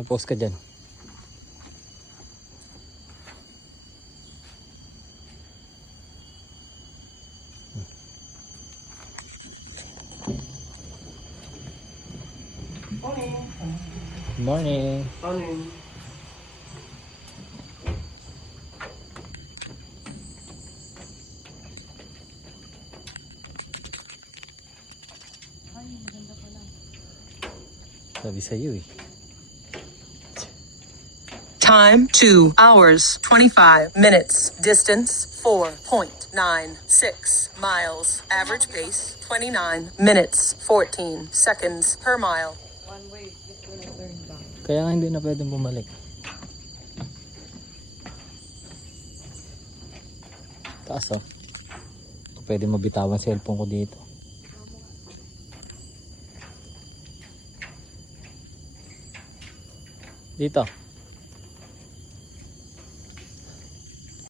Mag-post ka dyan. Morning. Morning. Morning. Sabi sa'yo eh. Time 2 hours 25 minutes. Distance 4.96 miles. Average pace 29 minutes 14 seconds per mile. One way, just gonna turn back. Kaya nga hindi na pwedeng bumalik. Taas oh. Pwede mabitawan cellphone ko dito. Dito.